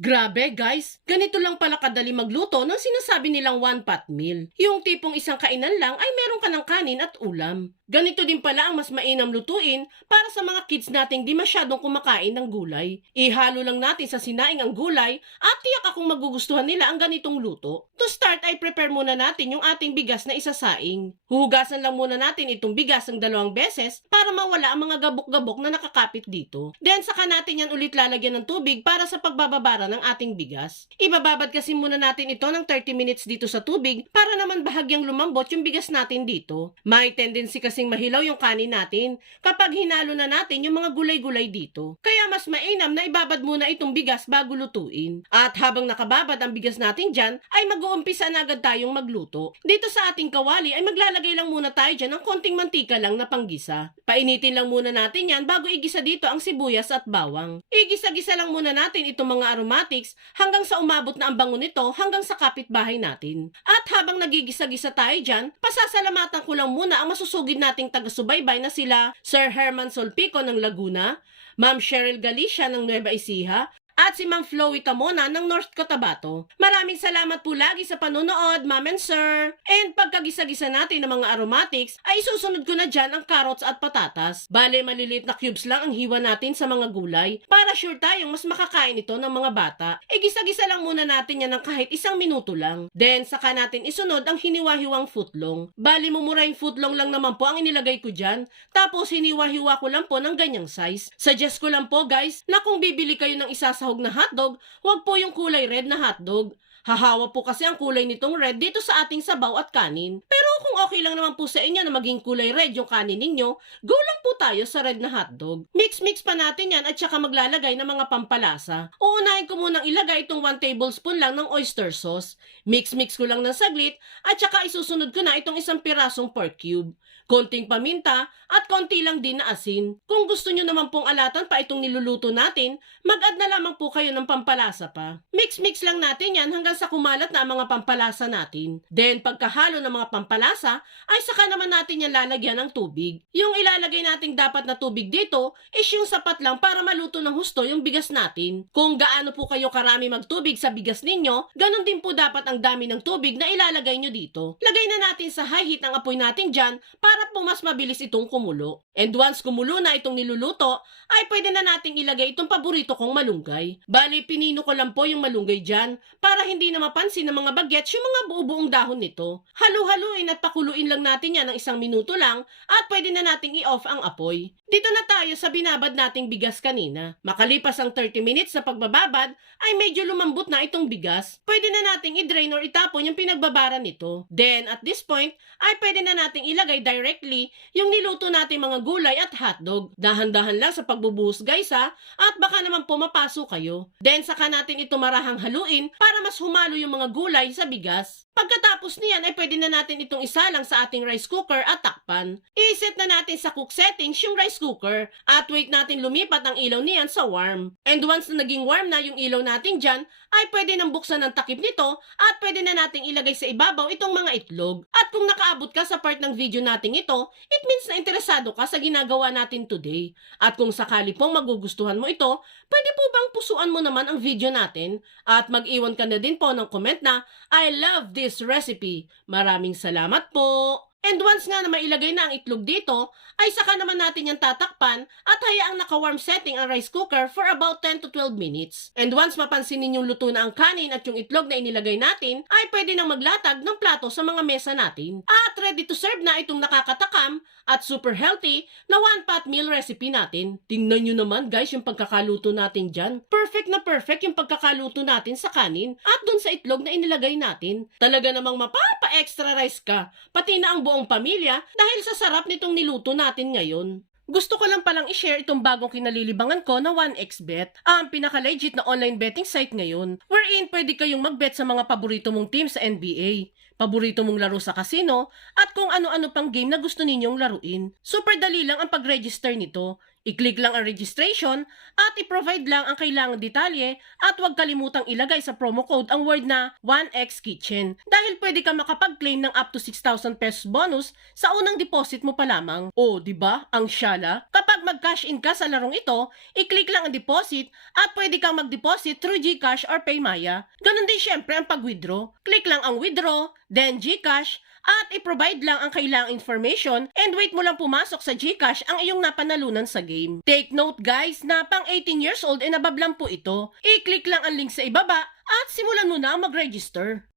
Grabe guys, ganito lang pala kadali magluto ng sinasabi nilang one pot meal. Yung tipong isang kainan lang ay meron ka ng kanin at ulam. Ganito din pala ang mas mainam lutuin para sa mga kids nating di masyadong kumakain ng gulay. Ihalo lang natin sa sinaing ang gulay at tiyak akong magugustuhan nila ang ganitong luto. To start ay prepare muna natin yung ating bigas na isasaing. Huhugasan lang muna natin itong bigas ng 2 beses para mawala ang mga gabok-gabok na nakakapit dito. Then saka natin yan ulit lalagyan ng tubig para sa pagbababara ng ating bigas. Ibababad kasi muna natin ito ng 30 minutes dito sa tubig para naman bahagyang lumambot yung bigas natin dito. May tendency kasing mahilaw yung kanin natin kapag hinalo na natin yung mga gulay-gulay dito. Kaya mas mainam na ibabad muna itong bigas bago lutuin. At habang nakababad ang bigas natin dyan, ay mag-uumpisa na agad tayong magluto. Dito sa ating kawali ay maglalagay lang muna tayo dyan ng konting mantika lang na panggisa. Painitin lang muna natin yan bago igisa dito ang sibuyas at bawang. Igisa-gisa lang muna natin itong mga aromatics hanggang sa umabot na ang bango nito hanggang sa kapitbahay natin. At habang nagigisa-gisa tayo dyan, pasasalamatan ko lang muna ang masusugid nating taga-subaybay na sila Sir Herman Solpico ng Laguna, Ma'am Cheryl Galicia ng Nueva Ecija, at si Ma'am Chloe Tamona ng North Cotabato. Maraming salamat po lagi sa panonood, Ma'am and Sir. And pagkagisa-gisa natin ng mga aromatics, ay susunod ko na dyan ang carrots at patatas. Bale, maliliit na cubes lang ang hiwa natin sa mga gulay para sure tayong mas makakain ito ng mga bata. Gisa-gisa lang muna natin yan ng kahit 1 minuto lang. Then, saka natin isunod ang hiniwa-hiwang footlong. Bale, mumurahing footlong lang naman po ang inilagay ko dyan. Tapos, hiniwa-hiwa ko lang po ng ganyang size. Suggest ko lang po guys, na kung bibili kayo ng isasahog na hotdog, huwag po yung kulay red na hotdog. Hahawa po kasi ang kulay nitong red dito sa ating sabaw at kanin. Pero kung okay lang naman po sa inyo na maging kulay red yung kanin ninyo, go lang po tayo sa red na hotdog. Mix-mix pa natin yan at saka maglalagay ng mga pampalasa. Uunahin ko munang ilagay itong 1 tablespoon lang ng oyster sauce. Mix-mix ko lang ng saglit at saka isusunod ko na itong 1 pirasong pork cube. Konting paminta at konti lang din na asin. Kung gusto nyo naman pong alatan pa itong niluluto natin, mag-add na lamang po kayo ng pampalasa pa. Mix-mix lang natin yan hanggang sa kumalat na ang mga pampalasa natin. Then pagkahalo ng mga pampalasa, ay saka naman natin yan lalagyan ng tubig. Yung ilalagay nating dapat na tubig dito is yung sapat lang para maluto ng husto yung bigas natin. Kung gaano po kayo karami magtubig sa bigas ninyo, ganun din po dapat ang dami ng tubig na ilalagay nyo dito. Lagay na natin sa high heat ang apoy natin dyan para po mas mabilis itong kumulo. And once kumulo na itong niluluto, ay pwede na nating ilagay itong paborito kong malunggay. Bali, pinino ko lang po yung malunggay dyan para hindi na mapansin ng mga bagets yung mga buo-buong dahon nito. Halu-haluin at pakuluin lang natin yan ng 1 minuto lang at pwede na nating i-off ang apoy. Dito na tayo sa binabad nating bigas kanina. Makalipas ang 30 minutes sa pagbababad, ay medyo lumambot na itong bigas. Pwede na nating i-drain or itapon yung pinagbabara nito. Then, at this point, ay pwede na nating ilagay directly yung niluto nating mga gulay at hotdog. Dahan-dahan lang sa pagbubuhos guys ha, at baka naman pumapaso kayo. Then, saka natin ito marahang haluin para mas humalo yung mga gulay sa bigas. Pagkatapos niyan ay pwede na natin itong isalang sa ating rice cooker at takpan. I-set na natin sa cook settings yung rice cooker at wait natin lumipat ang ilaw niyan sa warm. And once na naging warm na yung ilaw natin dyan, ay pwede nang buksan ang takip nito at pwede na nating ilagay sa ibabaw itong mga itlog. At kung nakaabot ka sa part ng video natin ito, it means na interesado ka sa ginagawa natin today. At kung sakali pong magugustuhan mo ito, pwede po bang pusuan mo naman ang video natin at mag-iwan ka na din po ng comment na I love this recipe. Maraming salamat po! And once nga na mailagay na ang itlog dito, ay saka naman natin yan tatakpan at hayaang naka-warm setting ang rice cooker for about 10 to 12 minutes. And once mapansin ninyong luto na ang kanin at yung itlog na inilagay natin, ay pwede nang maglatag ng plato sa mga mesa natin. At ready to serve na itong nakakatakam at super healthy na one pot meal recipe natin. Tingnan nyo naman guys yung pagkakaluto natin dyan. Perfect na perfect yung pagkakaluto natin sa kanin at dun sa itlog na inilagay natin. Talaga namang mapapa-extra rice ka, pati na ang buong pamilya dahil sa sarap nitong niluto natin ngayon. Gusto ko lang palang i-share itong bagong kinalilibangan ko na 1xBet, ang pinaka-legit na online betting site ngayon, wherein pwede kayong mag-bet sa mga paborito mong team sa NBA. paborito mong laro sa casino, at kung ano-ano pang game na gusto ninyong laruin. Super dali lang ang pag-register nito. I-click lang ang registration at i-provide lang ang kailangang detalye at huwag kalimutang ilagay sa promo code ang word na 1xKitchen dahil pwede ka makapag-claim ng up to 6,000 pesos bonus sa unang deposit mo pa lamang. O, di ba? Ang syala. Kapag mag-cash in ka sa larong ito, i-click lang ang deposit at pwede kang mag-deposit through GCash or Paymaya. Ganon din syempre ang pag-withdraw. Click lang ang withdraw, then GCash, at i-provide lang ang kailangang information and wait mo lang pumasok sa GCash ang iyong napanalunan sa game. Take note guys na pang 18 years old and above lang po ito. I-click lang ang link sa ibaba at simulan mo na mag-register.